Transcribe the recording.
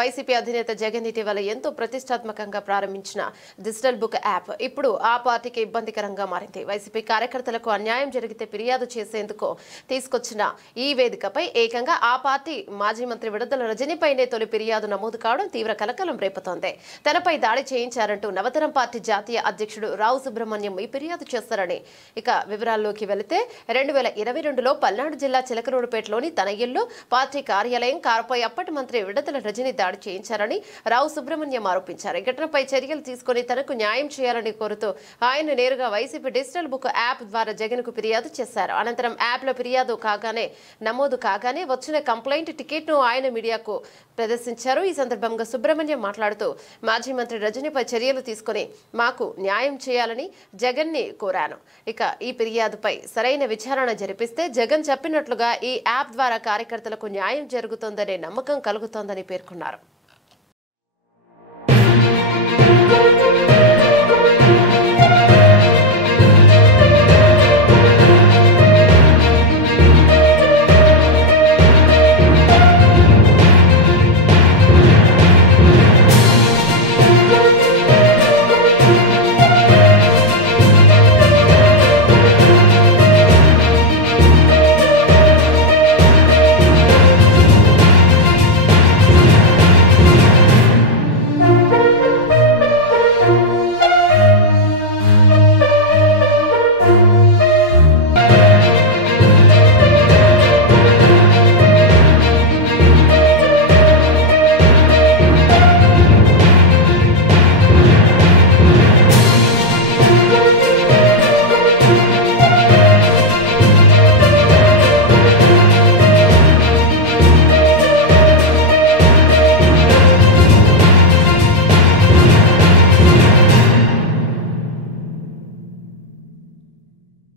YCP అధినేత జగన్ ఇటీవల ఎంతో ప్రతిష్టాత్మకంగా ప్రారంభించిన డిజిటల్ బుక్ యాప్ ఇప్పుడు ఆ పార్టీకి ఇబ్బందికరంగా మారింది. వైసీపీ కార్యకర్తలకు అన్యాయం జరిగితే ఫిర్యాదు చేసేందుకు తీసుకొచ్చిన ఈ వేదికపై ఏకంగా ఆ పార్టీ మాజీ మంత్రి విడుదల రజనీపైనే తొలి ఫిర్యాదు నమోదు కావడం తీవ్ర కలకలం రేపుతోంది. తనపై దాడి చేయించారంటూ నవతరం పార్టీ జాతీయ అధ్యక్షుడు రావు సుబ్రహ్మణ్యం ఈ ఫిర్యాదు చేస్తారని. ఇక వివరాల్లోకి వెళితే 2022లో పల్నాడు జిల్లా చిలకలూరుపేటలోని తన ఇల్లు, పార్టీ కార్యాలయం, కారుపై అప్పటి మంత్రి విడుదల రజనీ దాడి చేయించారని రావు సుబ్రహ్మణ్యం ఆరోపించారు. ఈ ఘటనపై చర్యలు తీసుకుని తనకు న్యాయం చేయాలని కోరుతూ ఆయన నేరుగా వైసీపీ డిజిటల్ బుక్ యాప్ ద్వారా జగన్ కు ఫిర్యాదు చేశారు. అనంతరం యాప్ లో ఫిర్యాదు నమోదు కాగానే వచ్చిన కంప్లైంట్ టికెట్ ను ఆయన మీడియాకు ప్రదర్శించారు. ఈ సందర్భంగా సుబ్రహ్మణ్యం మాట్లాడుతూ మాజీ మంత్రి రజనీపై చర్యలు తీసుకుని మాకు న్యాయం చేయాలని జగన్ ని కోరాను. ఇక ఈ ఫిర్యాదుపై సరైన విచారణ జరిపిస్తే జగన్ చెప్పినట్లుగా ఈ యాప్ ద్వారా కార్యకర్తలకు న్యాయం జరుగుతుందనే నమ్మకం కలుగుతోందని పేర్కొన్నారు.